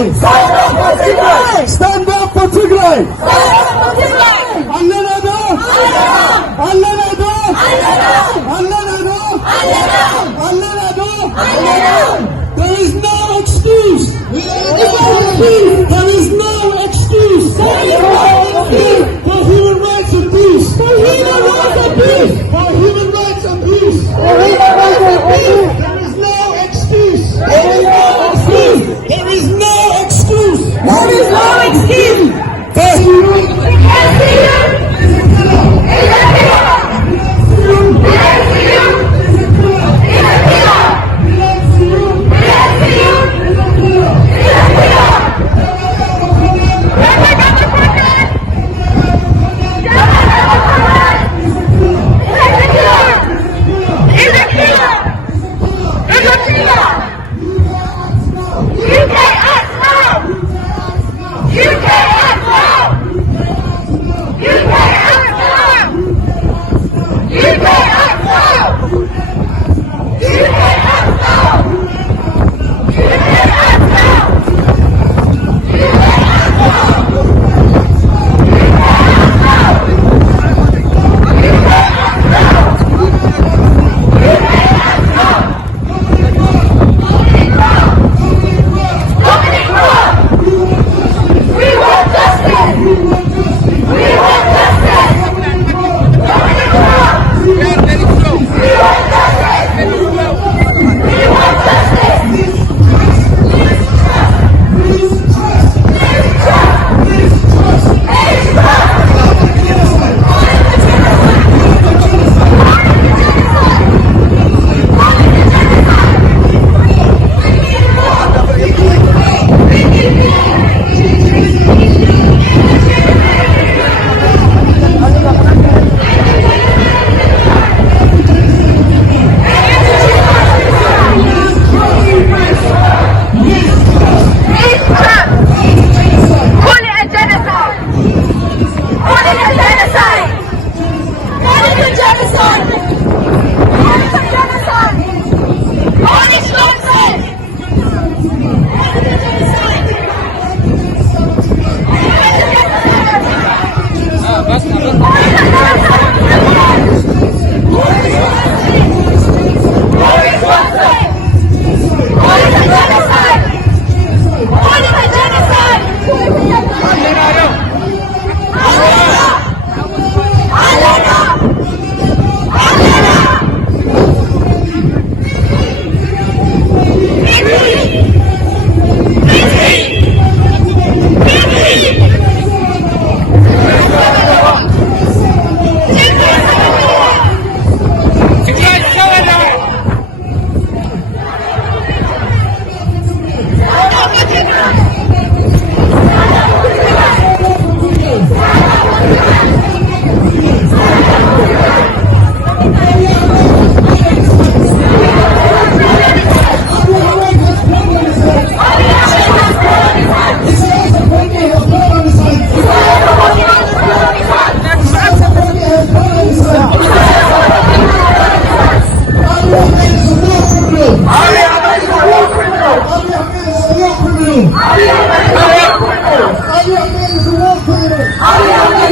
Tigray! Stand up for Tigray! Stand up for Tigray! Allenado! Allenado! Allenado! There is no excuse! There is no excuse! For human rights and peace! For human rights and peace! For human rights and peace! There is no excuse! There is no excuse! There is no excuse! There is no excuse!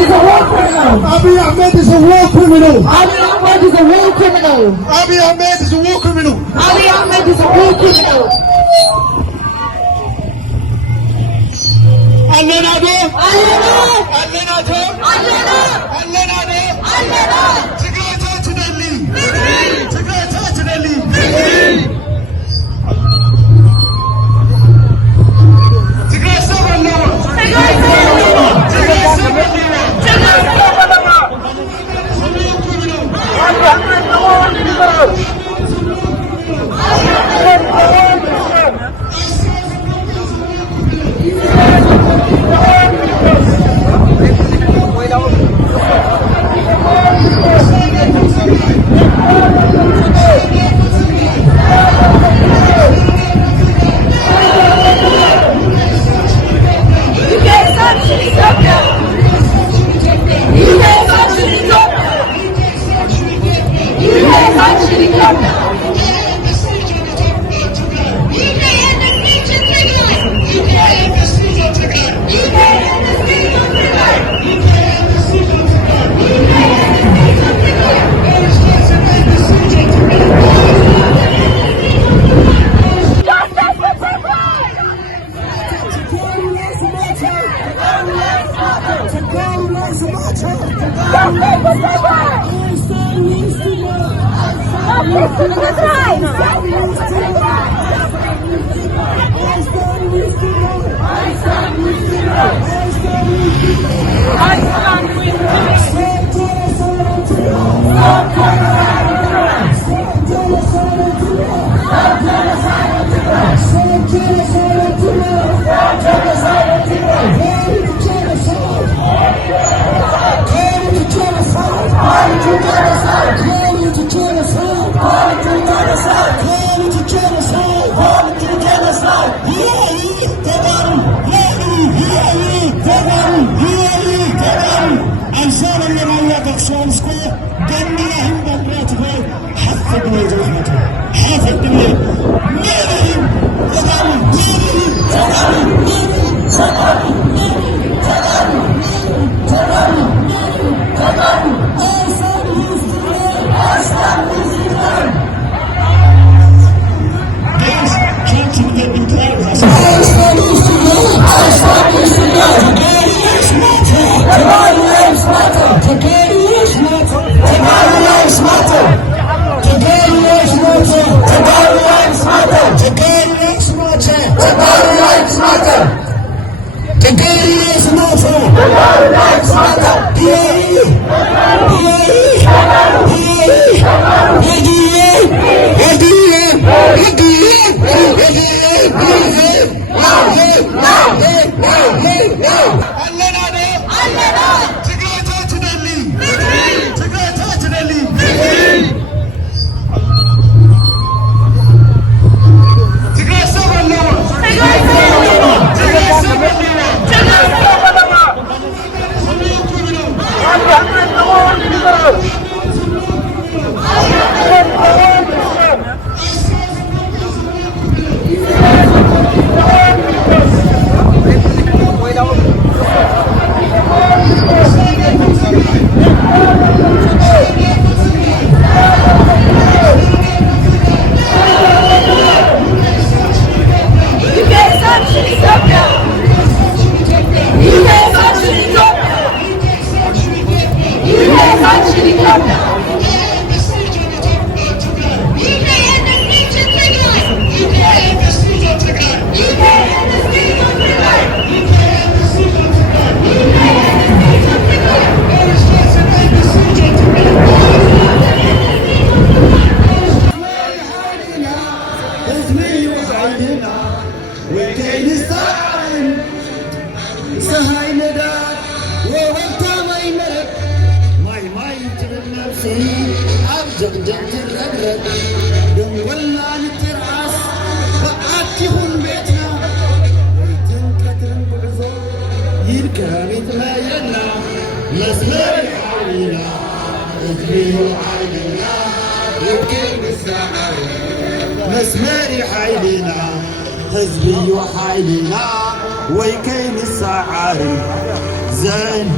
Abiy Ahmed is a war criminal. Abiy Ahmed is a war criminal. Abiy Ahmed is a war criminal. Abiy Ahmed is a war criminal. Allenado. Allenado. Allenado. Allenado. Allenado. Tigray to Delhi. Tigray to Delhi. Tigray Sabalama. Tigray Sabalama. Tigray Sabalama. Tigray Sabalama. مسماري حيلنا حزبي وحيلنا ويكين السعار زين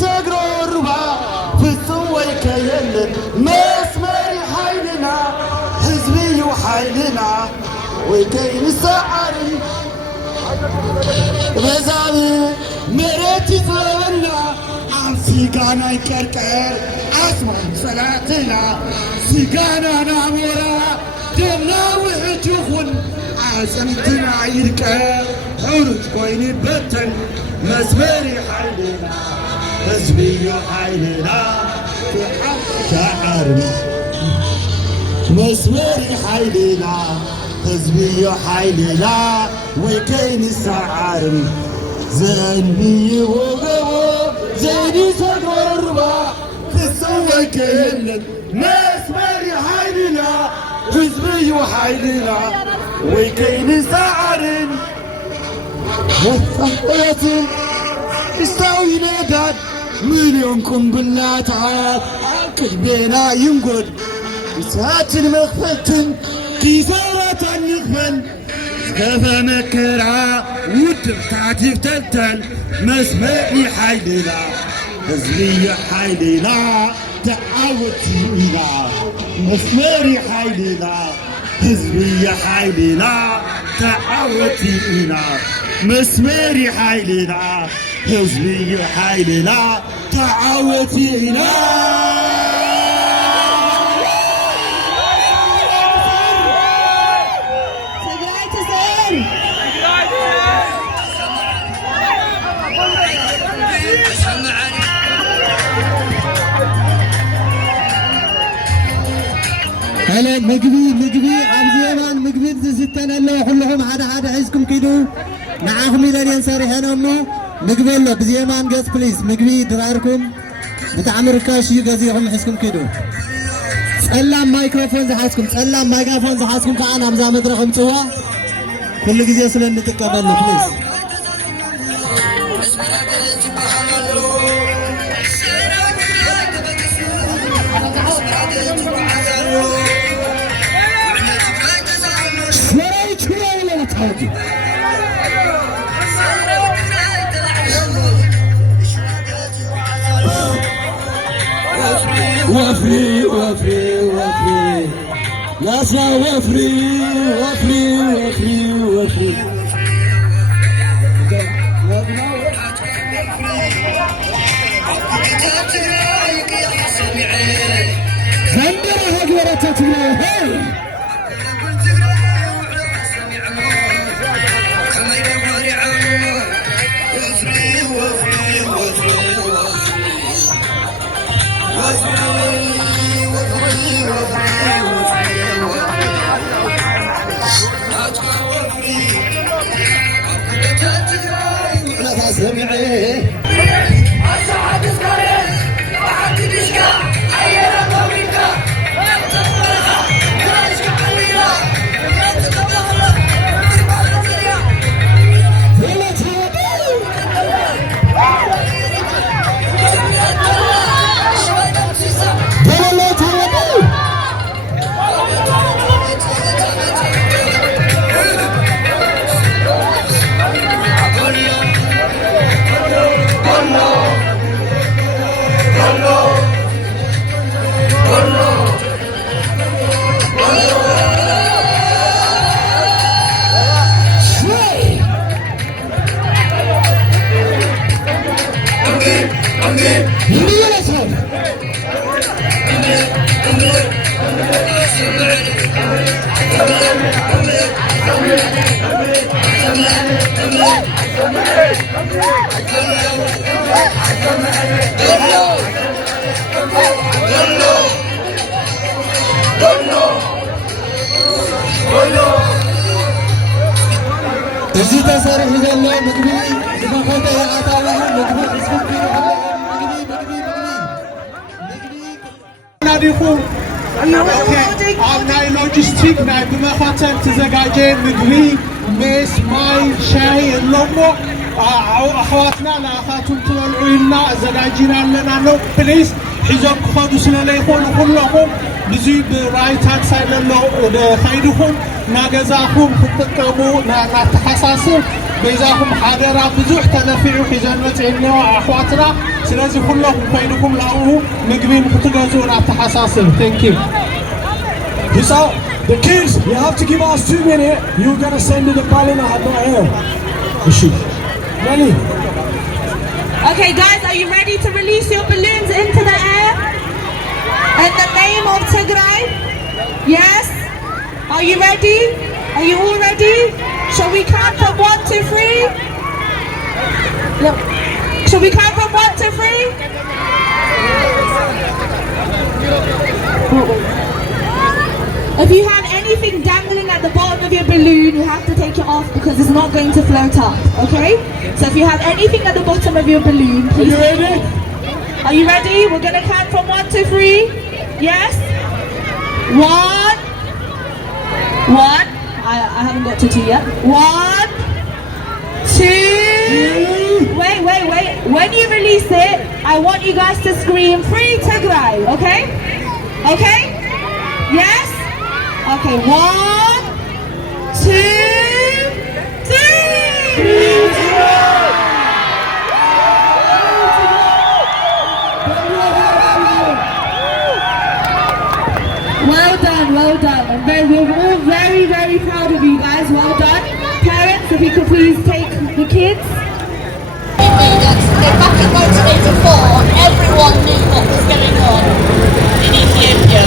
سقر الربا في السوى يكين مسماري حيلنا حزبي وحيلنا ويكين السعار بزامي مريتي فلنا سيقانا يكركر أسمع صلاتنا سيقانا نامورا دمنا وحجوخن عزمتنا يركر حرج كويني بطن مسمري حيلنا حزبي حيلنا في حق شعرنا مسمري حيلنا حزبي حيلنا وكين السعارم زنبي وقوة زيني سقر الربا تسوي كهنن مسمري حيلنا حزبي وحيلنا ويكين سعرن وفقيتي استوي نقاد مليونكم بالله تعال كذبنا ينقد ساعات المخفتن كيزارة النخبن كفى مكرا ودفتاتي فتلتل مسمعي حيلنا حزبي حيلنا تعاودتينا مسماري حيلنا حزبي حيلنا تعاودتينا مسماري حيلنا حزبي حيلنا تعاودتينا هلا مقبي عبزيمان مقبي زستنا الله كلهم حدا حيزكم كيدو معاهم إلى ينصاري هنومو مقبي الله بزيمان قاس بليز مقبي دراركم بتعمر كاشي قازيهم حيزكم كيدو سلام مايكروفون زحاسكم سلام مايكروفون زحاسكم كأنا مزا مدرخم سوا كل جزء سلام نتقبل بليز وفري وفري وفري لاسا وفري وفري وفري وفري خندرها قرتتنا هاي እዚህ ተሰሪሑ ዘሎ ምግቢ ዝመኸተ የኣታዊ ምግቢ ዝፍትዩ ናዲኹም ኣብ ናይ ሎጂስቲክ ናይ ብመኸተል ተዘጋጀየ ምግቢ ሜስ ማይ ሻሂ እሎሞ ኣሕዋትና ንኣኻቱም ትበልዑ ኢልና ኣዘጋጂና ኣለና ነው ፕሊዝ ሒዞም ክኸዱ ስለለይኮኑ ኩለኹም ብዙይ ብራይት ሃንድ ሳይድ ዘሎ ከይድኹም ናገዛኹም ክትጥቀሙ ናተሓሳስብ ገዛኹም ሓደራ ብዙሕ ተለፊዑ ሒዘን መፅእ እኒኦ ኣሕዋትና ስለዚ ኩለኹም ከይድኹም ላብኡ ምግቢ ንክትገዝኡ ናተሓሳስብ ቴንክ ዩ So, the kids, you have to give us 2 minutes. You're gonna send the balloon out the air. Nelly. Okay, guys, are you ready to release your balloons into the air? In the name of Tigray? Yes? Are you ready? Are you all ready? Shall we count from 1 to 3? Look. Shall we count from 1 to 3? If you have anything dangling at the bottom of your balloon, you have to take it off because it's not going to float up, okay? So if you have anything at the bottom of your balloon, please. Are you ready? Are you ready? We're going to count from 1 to 3. Yes? 1. I haven't got to 2 yet. 1, 2. Wait. When you release it, I want you guys to scream, "Free Tigray," okay? Okay? Yes? Okay, 1, 2, 3. Well done. We're all very, very proud of you guys. Well done. Parents, if you could please take the kids. Back in 1984, everyone knew what was going on in Ethiopia.